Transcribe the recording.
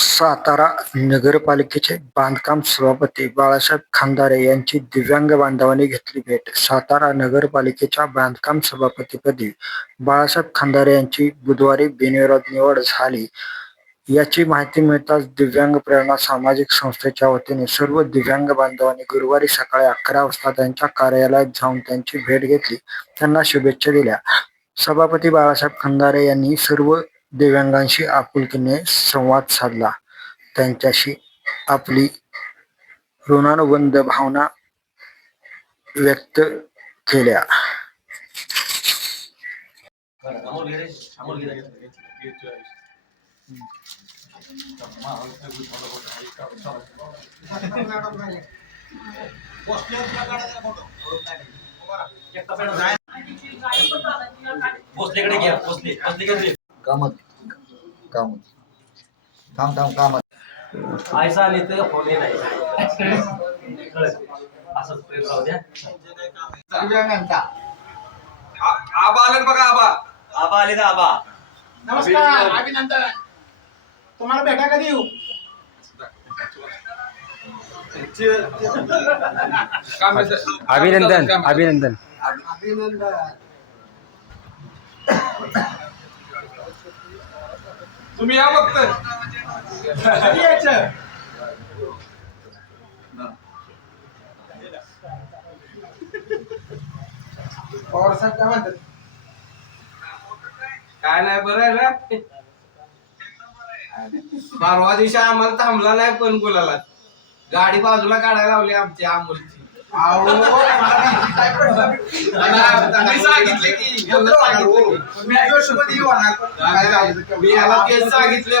सातारा नगरपालिकेचे बांधकाम सभापती बाळासाहेब खांदारे यांची दिव्यांग बांधवांनी घेतली भेट. सातारा नगरपालिकेच्या बांधकाम सभापतीपदी बाळासाहेब खांदारे यांची बुधवारी बिनविरोध निवड झाली. याची माहिती मिळताच दिव्यांग प्रेरणा सामाजिक संस्थेच्या वतीने सर्व दिव्यांग बांधवांनी गुरुवारी सकाळी अकरा वाजता त्यांच्या कार्यालयात जाऊन त्यांची भेट घेतली. त्यांना शुभेच्छा दिल्या. सभापती बाळासाहेब खंदारे यांनी सर्व दिव्यांगांशी आपुलकीने संवाद साधला. त्यांच्याशी आपली ऋणानुबंध भावना व्यक्त केल्या. भोसलेकडे घ्या. कामत. कामत. थांब थांब कामत. आयसा आली तर फोन नाही. कळलं? असंच प्रेम राहू द्या. दिव्यांगांचा. आ- आबा आलं बघा आबा. आबा आले तर आबा. नमस्कार अभिनंदन. तुम्हाला भेटा कधी येऊ? काम आहे. अभिनंदन. काम- अभिनंदन. तुम्ही या फक्त. यायचं? पवार साहेब काय म्हणतात? काय नाही बरं आहे ना. परवा दिवशी आम्हाला थांबला नाही पण बोलायला. गाडी बाजूला काढायला लावली आमची आमोलची. मी सांगितले की मी याला तेच सांगितले